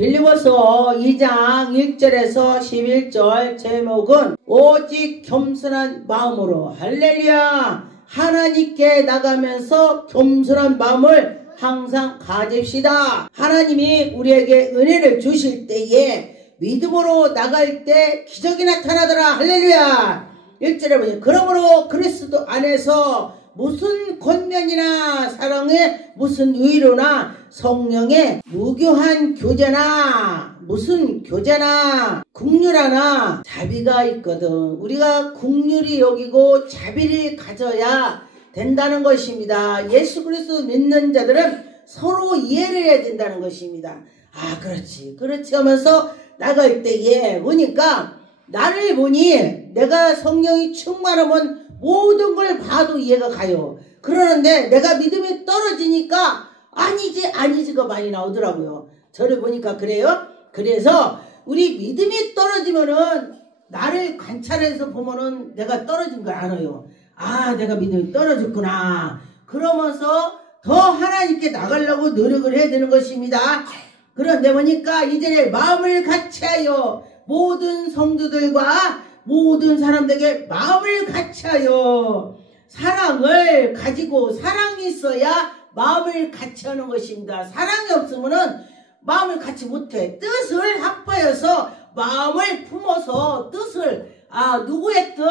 빌립보서 2장 1절에서 11절 제목은 오직 겸손한 마음으로 할렐루야 하나님께 나가면서 겸손한 마음을 항상 가집시다. 하나님이 우리에게 은혜를 주실 때에 믿음으로 나갈 때 기적이 나타나더라. 할렐루야. 1절에 보니 그러므로 그리스도 안에서 무슨 권면이나 사랑에 무슨 의로나 성령의 무교한 교제나 무슨 교제나 국률하나 자비가 있거든. 우리가 국률이 여기고 자비를 가져야 된다는 것입니다. 예수 그리스도 믿는 자들은 서로 이해를 해야 된다는 것입니다. 아 그렇지 하면서 나갈 때에 보니까 나를 보니 내가 성령이 충만하면 모든 걸 봐도 이해가 가요. 그러는데 내가 믿음이 떨어지니까 아니지가 많이 나오더라고요. 저를 보니까 그래요. 그래서 우리 믿음이 떨어지면은 나를 관찰해서 보면은 내가 떨어진 걸 알아요. 아 내가 믿음이 떨어졌구나. 그러면서 더 하나님께 나가려고 노력을 해야 되는 것입니다. 그런데 보니까 이전에 마음을 같이하여 모든 성도들과 모든 사람들에게 마음을 같이하여 사랑을 가지고 사랑이 있어야 마음을 같이하는 것입니다. 사랑이 없으면은 마음을 같이 못해. 뜻을 합하여서 마음을 품어서 뜻을 누구의 뜻?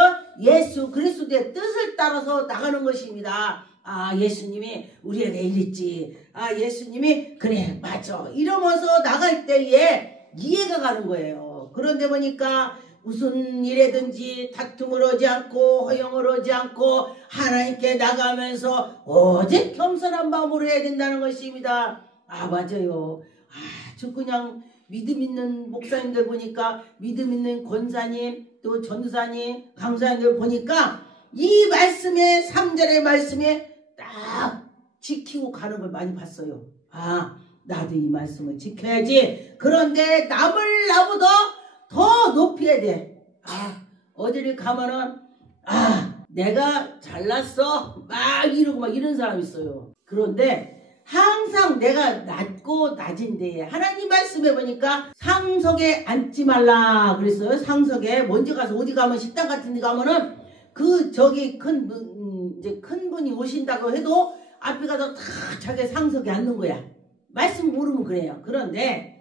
예수 그리스도의 뜻을 따라서 나가는 것입니다. 예수님이 우리에게 이랬지. 예수님이 그래 맞아 이러면서 나갈 때에 이해가 가는 거예요. 그런데 보니까 무슨 일에든지 다툼을 하지 않고 허영을 하지 않고 하나님께 나가면서 오직 겸손한 마음으로 해야 된다는 것입니다. 맞아요. 아주 그냥 믿음 있는 목사님들 보니까 믿음 있는 권사님 또 전도사님 강사님들 보니까 이 말씀에 3절의 말씀에 딱 지키고 가는 걸 많이 봤어요. 나도 이 말씀을 지켜야지. 그런데 남을 나보다 더 높여야 돼. 어디를 가면은 내가 잘났어 막 이러고 막 이런 사람 있어요. 그런데 항상 내가 낮고 낮은데 하나님 말씀해 보니까 상석에 앉지 말라 그랬어요. 상석에 먼저 가서 어디 가면 식당 같은 데 가면은 저기 큰 분이 오신다고 해도 앞에 가서 다 자기 상석에 앉는 거야. 말씀 모르면 그래요. 그런데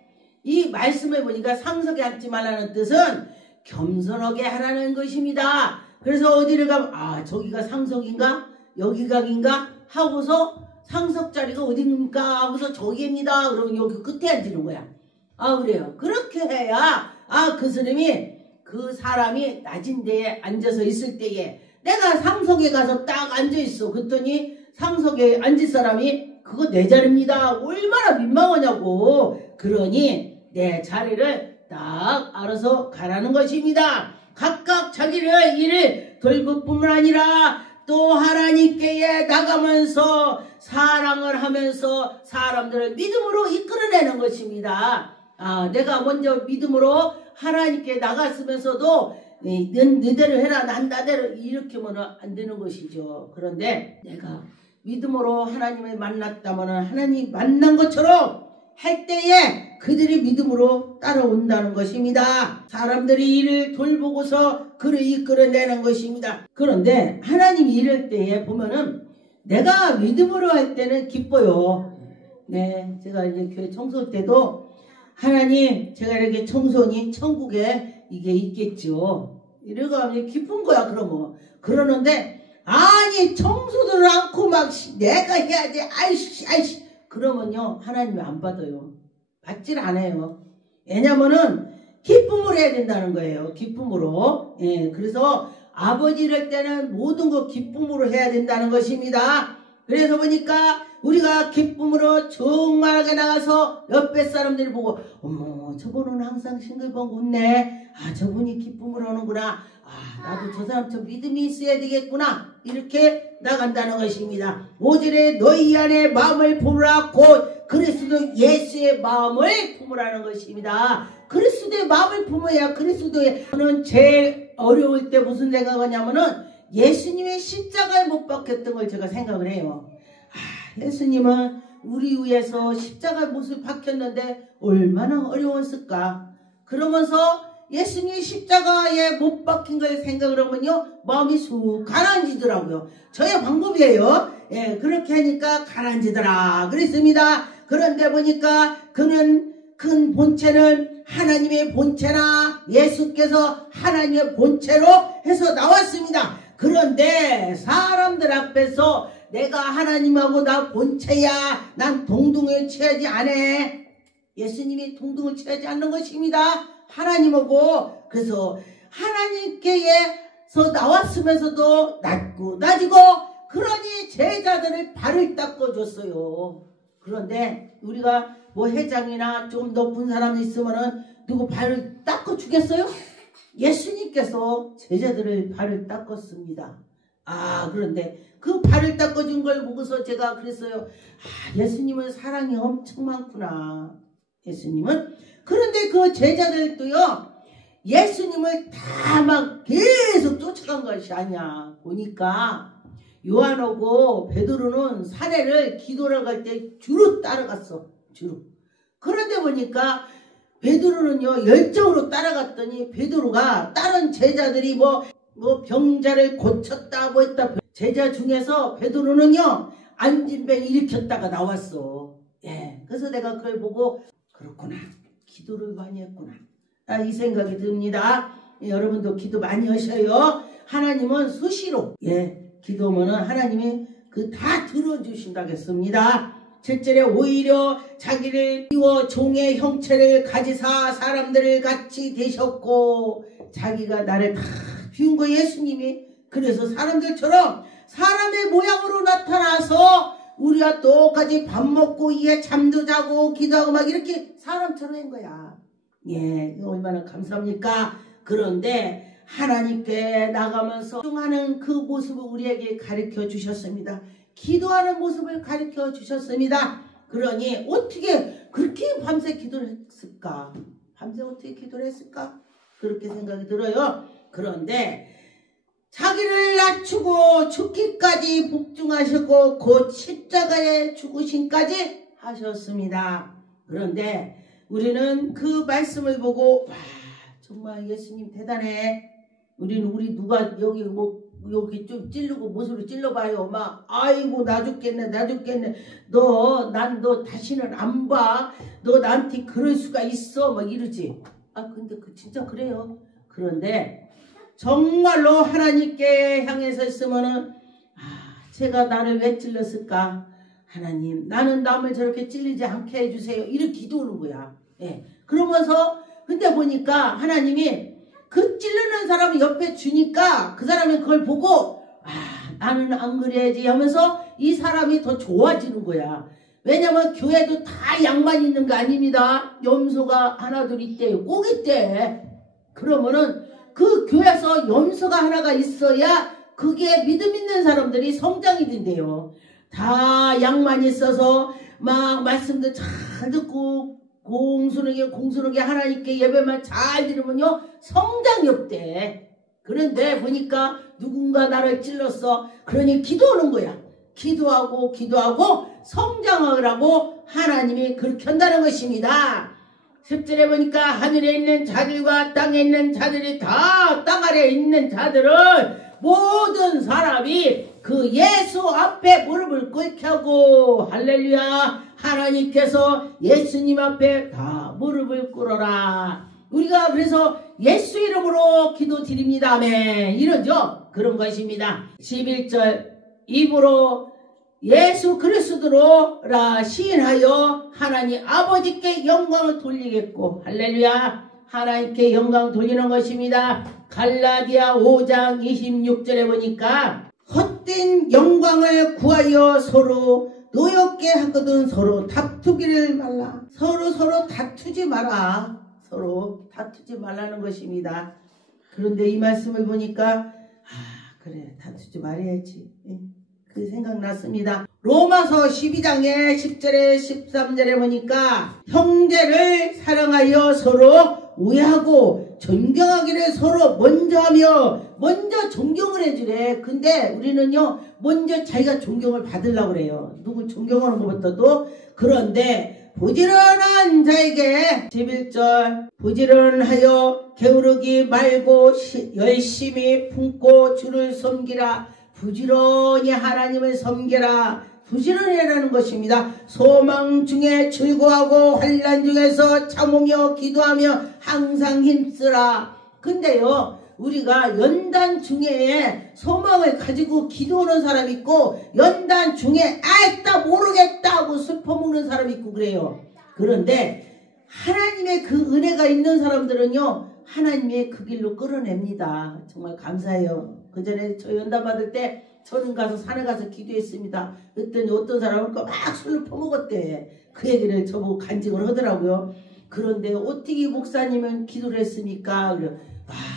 이 말씀을 보니까 상석에 앉지 말라는 뜻은 겸손하게 하라는 것입니다. 그래서 어디를 가면 저기가 상석인가? 여기가 인가? 하고서 상석 자리가 어딘가? 하고서 저기입니다. 그러면 여기 끝에 앉는 거야. 그래요. 그렇게 해야 그 사람이 낮은 데에 앉아서 있을 때에 내가 상석에 가서 딱 앉아있어. 그랬더니 상석에 앉을 사람이 그거 내 자리입니다. 얼마나 민망하냐고. 그러니 내 자리를 딱 알아서 가라는 것입니다. 각각 자기를 일을 돌볼 뿐만 아니라 또 하나님께 나가면서 사랑을 하면서 사람들을 믿음으로 이끌어내는 것입니다. 내가 먼저 믿음으로 하나님께 나갔으면서도 너대로 해라 난 나대로 이렇게 하면 안 되는 것이죠. 그런데 내가 믿음으로 하나님을 만났다면 하나님 만난 것처럼 할 때에 그들이 믿음으로 따라온다는 것입니다. 사람들이 이를 돌보고서 그를 이끌어내는 것입니다. 그런데 하나님이 이럴 때에 보면은 내가 믿음으로 할 때는 기뻐요. 네, 제가 이제 교회 청소 때도 하나님 제가 이렇게 청소니 천국에 이게 있겠죠. 이러고 기쁜 거야. 그러는데 청소를 않고 막 내가 해야지 아이씨 그러면요 하나님이 안 받아요. 받질 않아요. 왜냐면은 기쁨으로 해야 된다는 거예요. 기쁨으로. 그래서 아버지 이럴 때는 모든 거 기쁨으로 해야 된다는 것입니다. 그래서 보니까 우리가 기쁨으로 정말하게 나가서 옆에 사람들이 보고 어머 저분은 항상 싱글벙글 웃네. 저분이 기쁨으로 오는구나. 나도 저 사람처럼 믿음이 있어야 되겠구나. 이렇게 나간다는 것입니다. 5절에 너희 안에 마음을 품으라 곧 그리스도 예수의 마음을 품으라는 것입니다. 그리스도의 마음을 품어야 그리스도는 제일 어려울 때 무슨 생각하냐면은 예수님의 십자가에 못 박혔던 걸 제가 생각을 해요. 예수님은 우리 위해서 십자가 못을 박혔는데 얼마나 어려웠을까. 그러면서 예수님이 십자가에 못 박힌 걸 생각을 하면요 마음이 쑥 가라앉히더라고요. 저의 방법이에요. 예, 그렇게 하니까 가라앉히더라 그랬습니다. 그런데 보니까 그는 큰 본체는 하나님의 본체나 예수께서 하나님의 본체로 해서 나왔습니다. 그런데 사람들 앞에서 내가 하나님하고 나 본체야, 난 동등을 취하지 않아. 예수님이 동등을 취하지 않는 것입니다. 하나님하고. 그래서 하나님께서 나왔으면서도 낮고 낮이고, 그러니 제자들을 발을 닦아줬어요. 그런데 우리가 뭐 회장이나 좀 높은 사람이 있으면은 누구 발을 닦아주겠어요? 예수님께서 제자들을 발을 닦았습니다. 그런데 그 발을 닦아준 걸 보고서 제가 그랬어요. 예수님은 사랑이 엄청 많구나. 예수님은. 그런데 그 제자들도요, 예수님을 다 막 계속 쫓아간 것이 아니야. 보니까 요한하고 베드로는 산에를 기도를 갈 때 주로 따라갔어. 주로. 그런데 보니까 베드로는요 열정으로 따라갔더니 베드로가 다른 제자들이 뭐 병자를 고쳤다 뭐 했다, 제자 중에서 베드로는요 안진병 일으켰다가 나왔어. 예, 그래서 내가 그걸 보고 그렇구나, 기도를 많이 했구나, 이 생각이 듭니다. 예, 여러분도 기도 많이 하셔요. 하나님은 수시로 기도하면은 하나님이 그 다 들어주신다겠습니다. 7절에 오히려 자기를 비워 종의 형체를 가지사 사람들을 같이 되셨고, 자기가 나를 다 비운 거 예수님이. 그래서 사람들처럼 사람의 모양으로 나타나서 우리가 똑같이 밥 먹고 이에 잠도 자고 기도하고 막 이렇게 사람처럼 한 거야. 예, 얼마나 감사합니까? 그런데 하나님께 나가면서 하는 그 모습을 우리에게 가르쳐 주셨습니다. 기도하는 모습을 가르쳐 주셨습니다. 그러니 어떻게 그렇게 밤새 기도를 했을까? 밤새 어떻게 기도를 했을까? 그렇게 생각이 들어요. 그런데 자기를 낮추고 죽기까지 복종하시고 곧 십자가에 죽으심까지 하셨습니다. 그런데 우리는 그 말씀을 보고 와, 정말 예수님 대단해. 우리 누가 여기 좀 찌르고 못으로 찔러봐요. 막 아이고 나 죽겠네 너 다시는 안 봐. 너 나한테 그럴 수가 있어 막 이러지. 근데 진짜 그래요. 그런데 정말로 하나님께 향해서 있으면은 제가 나를 왜 찔렀을까? 하나님, 나는 남을 저렇게 찔리지 않게 해주세요. 이렇게 기도하는 거야. 예. 그러면서 근데 보니까 하나님이 그 찔르는 사람을 옆에 주니까 그 사람이 그걸 보고 나는 안 그래야지 하면서 이 사람이 더 좋아지는 거야. 왜냐면 교회도 다 양만 있는 거 아닙니다. 염소가 하나 둘 있대요. 꼭 있대. 그러면은 그 교회에서 염소가 하나가 있어야 그게 믿음 있는 사람들이 성장이 된대요. 다 양만 있어서 막 말씀도 잘 듣고 공손하게 하나님께 예배만 잘 드리면요 성장이 없대. 그런데 보니까 누군가 나를 찔렀어. 그러니 기도하는 거야. 기도하고 성장하라고 하나님이 그렇게 한다는 것입니다. 10절에 보니까 하늘에 있는 자들과 땅에 있는 자들이 다 땅 아래에 있는 자들은 모든 사람이 그 예수 앞에 무릎을 꿇게 하고, 할렐루야, 하나님께서 예수님 앞에 다 무릎을 꿇어라. 우리가 그래서 예수 이름으로 기도드립니다. 아멘. 이러죠. 그런 것입니다. 11절 입으로 예수 그리스도로라 시인하여 하나님 아버지께 영광을 돌리겠고, 할렐루야, 하나님께 영광을 돌리는 것입니다. 갈라디아 5장 26절에 보니까 헛된 영광을 구하여 서로 노엽게 하거든 서로 다투기를 말라. 서로 다투지 마라. 서로 다투지 말라는 것입니다. 그런데 이 말씀을 보니까 그래, 다투지 말아야지. 그 생각났습니다. 로마서 12장에 10절에 13절에 보니까 형제를 사랑하여 서로 우애하고 존경하기를 서로 먼저 하며 먼저 존경을 해주래. 근데 우리는요 먼저 자기가 존경을 받으려고 그래요. 누구 존경하는 것보다도. 그런데 부지런한 자에게 11절 부지런하여 게으르기 말고 열심히 품고 주를 섬기라. 부지런히 하나님을 섬기라. 부지런히라는 것입니다. 소망 중에 즐거워하고 환난 중에서 참으며 기도하며 항상 힘쓰라. 근데요 우리가 연단 중에 소망을 가지고 기도하는 사람 있고 연단 중에 아따 모르겠다 하고 슬퍼먹는 사람 있고 그래요. 그런데 하나님의 그 은혜가 있는 사람들은요 하나님의 그 길로 끌어냅니다. 정말 감사해요. 그 전에 저 연단 받을 때 저는 가서 산에 가서 기도했습니다. 그랬더니 어떤 사람은 막 술을 퍼먹었대. 그 얘기를 저보고 간증을 하더라고요. 그런데 어떻게 목사님은 기도를 했습니까? 그래.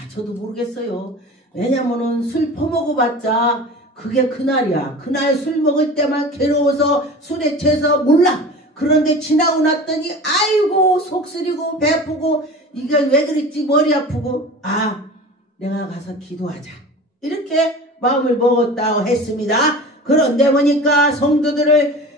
저도 모르겠어요. 왜냐면은 술 퍼먹어봤자 그게 그날이야. 그날 술 먹을 때만 괴로워서 술에 취해서 몰라. 그런데 지나고 났더니 아이고 속 쓰리고 배 아프고 이게 왜 그랬지 머리 아프고 내가 가서 기도하자. 이렇게 마음을 먹었다고 했습니다. 그런데 보니까 성도들을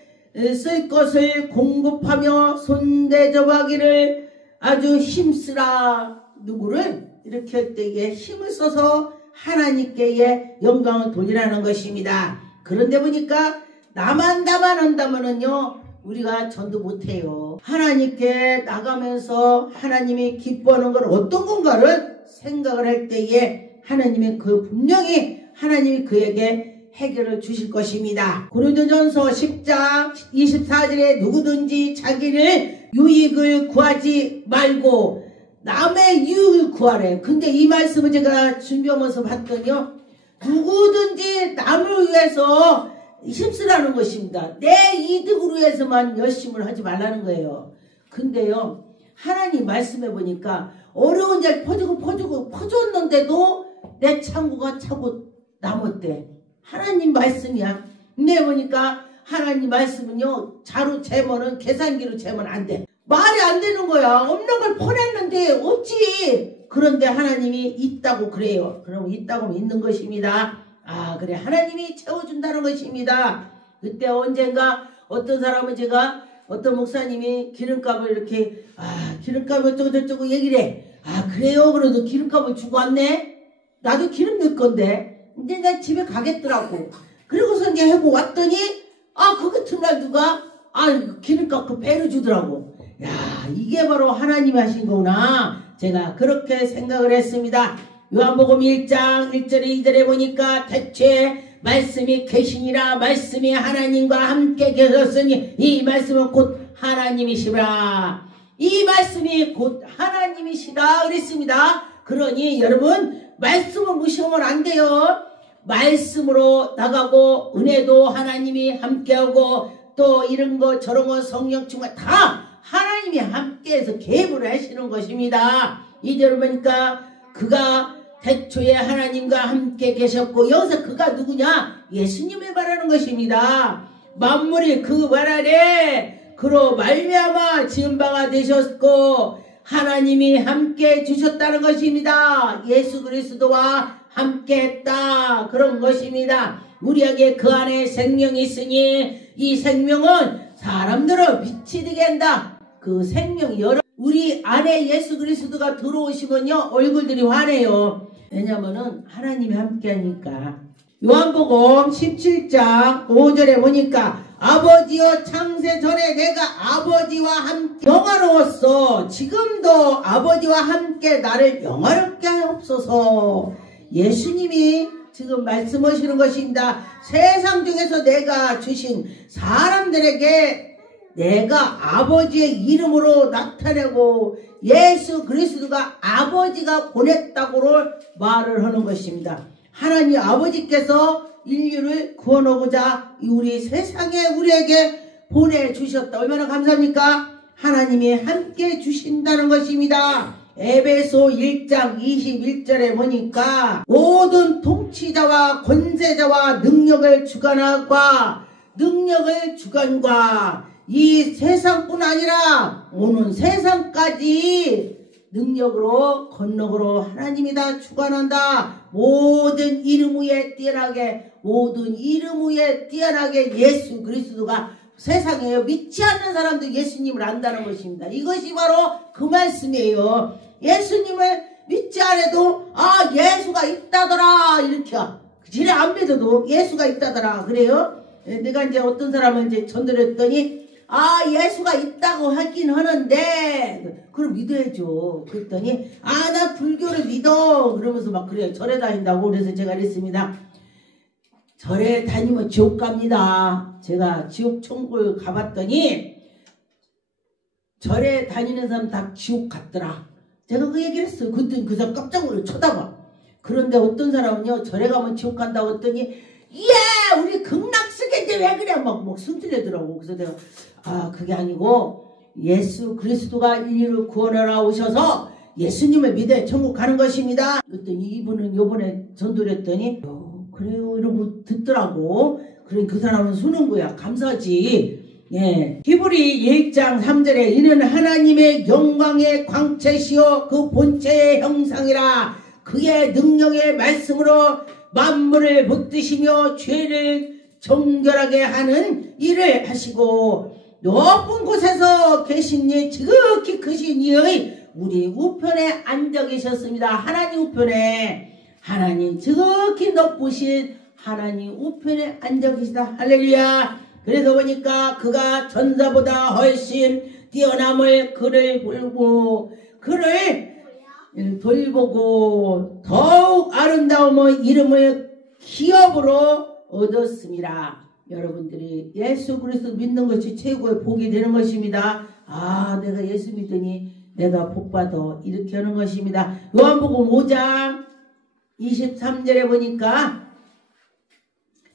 쓸 것을 공급하며 손대접하기를 아주 힘쓰라. 누구를? 이렇게 할 때에 힘을 써서 하나님께 영광을 돌리라는 것입니다. 그런데 보니까 나만 한다면은요 우리가 전도 못해요. 하나님께 나가면서 하나님이 기뻐하는 건 어떤 건가를 생각을 할 때에 하나님이 분명히 하나님이 그에게 해결을 주실 것입니다. 고린도전서 10장 24절에 누구든지 자기를 유익을 구하지 말고 남의 유익을 구하래. 근데 이 말씀을 제가 준비하면서 봤더니요 누구든지 남을 위해서 힘쓰라는 것입니다. 내 이득을 위해서만 열심을 하지 말라는 거예요. 근데요 하나님 말씀해 보니까 어려운 잘 퍼줬는데도 내 창고가 차고 남았대. 하나님 말씀이야. 근데 보니까 하나님 말씀은요 자로 재면은 계산기로 재면 안 돼. 말이 안 되는 거야. 없는 걸 퍼냈는데 없지. 그런데 하나님이 있다고 그래요. 그럼 있다고 하면 있는 것입니다. 그래 하나님이 채워준다는 것입니다. 그때 언젠가 어떤 사람은 제가 어떤 목사님이 기름값을 이렇게 기름값 어쩌고저쩌고 얘기를 해. 그래요? 그래도 기름값을 주고 왔네? 나도 기름 넣을 건데 이제 나 집에 가겠더라고. 그리고서 이제 하고 왔더니 그 같은 날 누가 기름값 그 배를 주더라고. 야 이게 바로 하나님이 하신 거구나. 제가 그렇게 생각을 했습니다. 요한복음 1장 1절에 2절에 보니까 대체 말씀이 계시니라. 말씀이 하나님과 함께 계셨으니 이 말씀은 곧 하나님이시라. 이 말씀이 곧 하나님이시다 그랬습니다. 그러니 여러분 말씀을 무시하면 안 돼요. 말씀으로 나가고 은혜도 하나님이 함께하고 또 이런 거 저런 거 성령 충만 다 하나님이 함께해서 계획을 하시는 것입니다. 이대로 보니까 그가 태초에 하나님과 함께 계셨고 여기서 그가 누구냐? 예수님을 말하는 것입니다. 만물이 그 말 아래 그로 말미암아 지은 바가 되셨고 하나님이 함께 주셨다는 것입니다. 예수 그리스도와 함께 했다 그런 것입니다. 우리에게 그 안에 생명이 있으니 이 생명은 사람들을 빛이 되게 한다. 그 생명이 우리 안에 예수 그리스도가 들어오시면요 얼굴들이 환해요. 왜냐면은 하나님이 함께 하니까. 요한복음 17장 5절에 보니까 아버지여 창세 전에 내가 아버지와 함께 영화로웠어. 지금도 아버지와 함께 나를 영화롭게 하옵소서. 예수님이 지금 말씀하시는 것입니다. 세상 중에서 내가 주신 사람들에게 내가 아버지의 이름으로 나타내고 예수 그리스도가 아버지가 보냈다고 말을 하는 것입니다. 하나님 아버지께서 인류를 구원하고자 우리 세상에 우리에게 보내주셨다. 얼마나 감사합니까? 하나님이 함께 주신다는 것입니다. 에베소 1장 21절에 보니까 모든 통치자와 권세자와 능력을 주관과 이 세상뿐 아니라 오는 세상까지 능력으로 권능으로 하나님이 다 주관한다. 모든 이름 위에 뛰어나게 모든 이름 위에 뛰어나게 예수 그리스도가 세상에 믿지 않는 사람도 예수님을 안다는 것입니다. 이것이 바로 그 말씀이에요. 예수님을 믿지 않아도 예수가 있다더라 이렇게 지네 안 믿어도 예수가 있다더라 그래요. 내가 이제 어떤 사람을 이제 전달했더니 예수가 있다고 하긴 하는데 그럼 믿어야죠. 그랬더니 나 불교를 믿어 그러면서 막 그래요. 절에 다닌다고. 그래서 제가 그랬습니다. 절에 다니면 지옥 갑니다. 제가 지옥 천국을 가봤더니 절에 다니는 사람 다 지옥 갔더라. 제가 그 얘기를 했어요. 그랬더니 그 사람 깜짝 놀라 쳐다봐. 그런데 어떤 사람은요 절에 가면 지옥 간다고 했더니 우리 극락세계인데 왜 그래 막 승질내더라고. 그래서 내가 그게 아니고 예수 그리스도가 인류를 구원하러 오셔서 예수님을 믿어 천국 가는 것입니다. 그랬더니 이분은 요번에 전도를 했더니 그래요 이러고 듣더라고. 그러니 그 사람은 수는 거야. 감사지. 히브리 1장 3절에 이는 하나님의 영광의 광채시요 그 본체의 형상이라 그의 능력의 말씀으로 만물을 붙드시며 죄를 정결하게 하는 일을 하시고 높은 곳에서 계시니 지극히 크신 이의 우리 우편에 앉아 계셨습니다. 하나님 우편에 하나님 지극히 높으신 하나님 우편에 앉아 계시다. 할렐루야. 그래서 보니까 그가 전사보다 훨씬 뛰어남을 그를 돌보고 더욱 아름다움의 이름을 기업으로 얻었습니다. 여러분들이 예수 그리스도 믿는 것이 최고의 복이 되는 것입니다. 내가 예수 믿으니 내가 복받아 이렇게 하는 것입니다. 요한복음 5장 23절에 보니까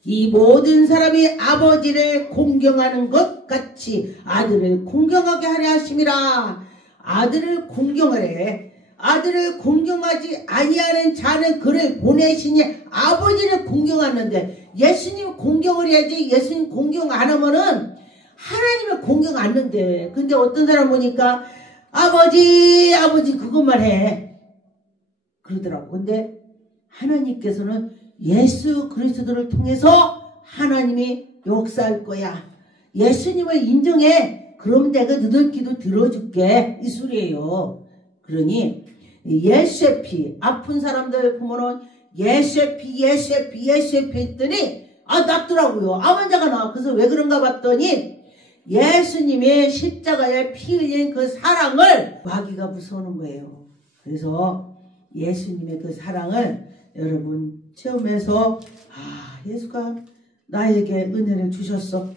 이 모든 사람이 아버지를 공경하는 것 같이 아들을 공경하게 하려 하심이라. 아들을 공경하래. 아들을 공경하지 아니하는 자는 그를 보내시니 아버지를 공경하는데 예수님 공경을 해야지. 예수님 공경 안 하면은 하나님을 공경 안 하는데. 근데 어떤 사람 보니까 아버지 그것만 해 그러더라고. 근데 하나님께서는 예수 그리스도를 통해서 하나님이 역사할 거야. 예수님을 인정해. 그럼 내가 너들 기도 들어줄게 이 소리예요. 그러니 예수의 피 아픈 사람들 보면은 예수의 피 했더니 낫더라고요. 암 환자가 나. 그래서 왜 그런가 봤더니 예수님의 십자가에 피 흘린 그 사랑을 마귀가 무서워하는 거예요. 그래서 예수님의 그 사랑을 여러분 체험해서 예수가 나에게 은혜를 주셨어.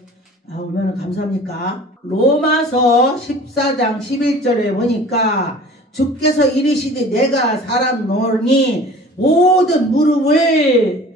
얼마나 감사합니까? 로마서 14장 11절에 보니까 주께서 이르시되 내가 사람 노니 모든 무릎이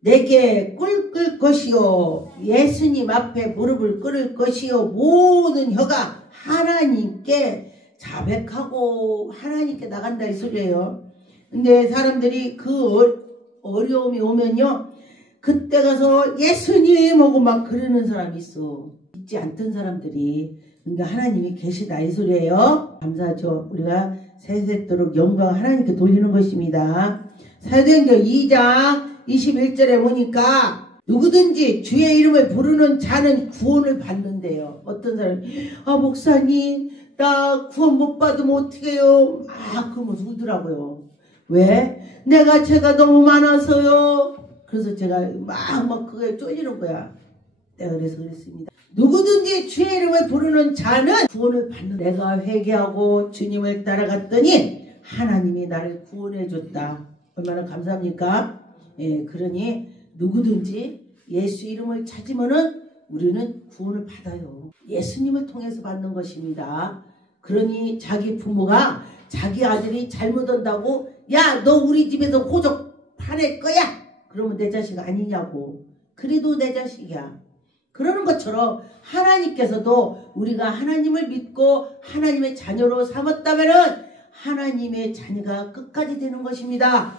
내게 꿇을 것이요 예수님 앞에 무릎을 꿇을 것이요 모든 혀가 하나님께 자백하고 하나님께 나간다 이 소리예요. 근데 사람들이 그 어려움이 오면요 그때 가서 예수님 하고 막 그러는 사람이 있어. 믿지 않던 사람들이. 그러니까 하나님이 계시다 이 소리예요. 감사하죠. 우리가 세세토록 영광 하나님께 돌리는 것입니다. 사도행전 2장 21절에 보니까 누구든지 주의 이름을 부르는 자는 구원을 받는데요. 어떤 사람이 목사님 나 구원 못 받으면 어떻게 해요? 그러면서 울더라고요. 왜? 내가 죄가 너무 많아서요. 그래서 제가 막 그게 쫄리는 거야. 내가 그래서 그랬습니다. 누구든지 주의 이름을 부르는 자는 구원을 받는. 내가 회개하고 주님을 따라갔더니 하나님이 나를 구원해 줬다. 얼마나 감사합니까? 그러니 누구든지 예수 이름을 찾으면은 우리는 구원을 받아요. 예수님을 통해서 받는 것입니다. 그러니 자기 부모가 자기 아들이 잘못한다고 야 너 우리 집에서 호적 파낼 거야? 그러면 내 자식 아니냐고. 그래도 내 자식이야. 그러는 것처럼 하나님께서도 우리가 하나님을 믿고 하나님의 자녀로 삼았다면은 하나님의 자녀가 끝까지 되는 것입니다.